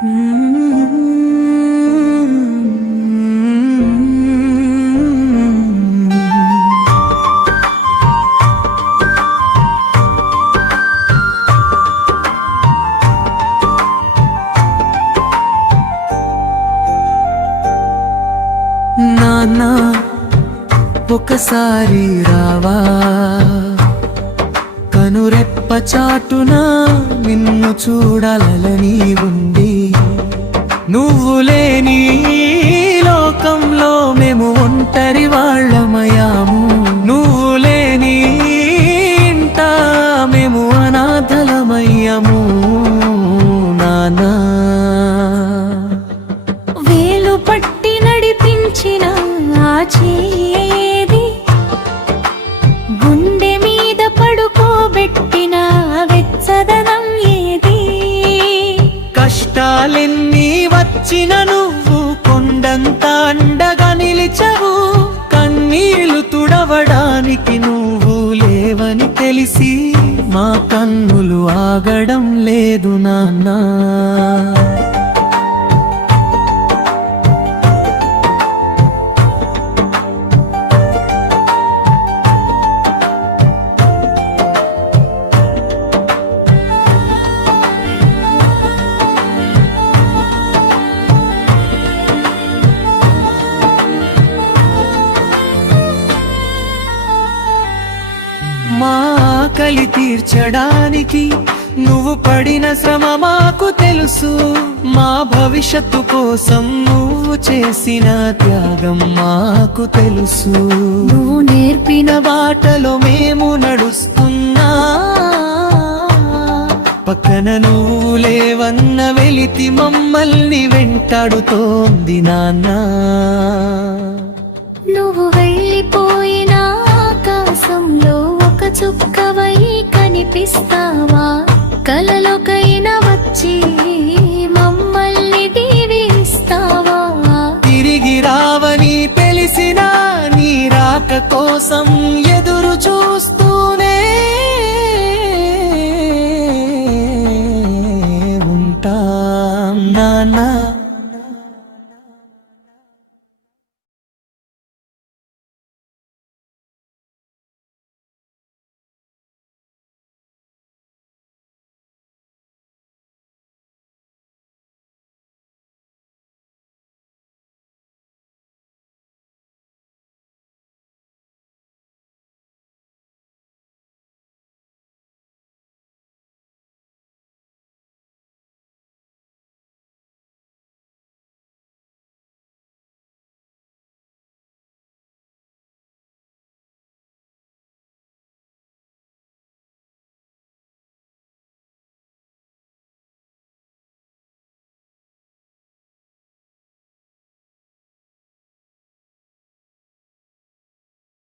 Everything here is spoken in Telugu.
నాన్న ఒకసారి రావా, కనురెప్ప చాటున నిన్ను చూడాలని ఉంది. నువ్వు లేని లోకంలో మేము ఒంటరి వాళ్ళమయాము. నువ్వు లేని ఇంట మేము అనాథలమయ్యాము. నానా వేలు పట్టి నడిపించిన ఆ చేది, గుండె మీద పడుకోబెట్టిన వెచ్చదనం ఏది? కష్టాలెన్ని వచ్చిన నువ్వు కొండంత అండగా నిలిచవు. కన్నీళ్లు తుడవడానికి నువ్వు లేవని తెలిసి మా కన్నులు ఆగడం లేదు నాన్నా. మా ఆకలి తీర్చడానికి నువ్వు పడిన శ్రమ మాకు తెలుసు. మా భవిష్యత్తు కోసం నువ్వు చేసిన త్యాగం మాకు తెలుసు. నువ్వు నేర్పిన బాటలో మేము నడుస్తున్నా, పక్కన నువ్వు లేవన్న వెలితి మమ్మల్ని వెంటాడుతోంది నాన్నా. నువ్వు వెళ్ళిపోయిన ఆకాశంలో ఒక చుక్కవై కనిపిస్తావా? కలలోకైనా వచ్చి మమ్మల్ని దీవిస్తావా? తిరిగి రావని తెలిసినా నీ రాక కోసం ఎదురు చూస్తూనే ఉంటాం నాన్నా.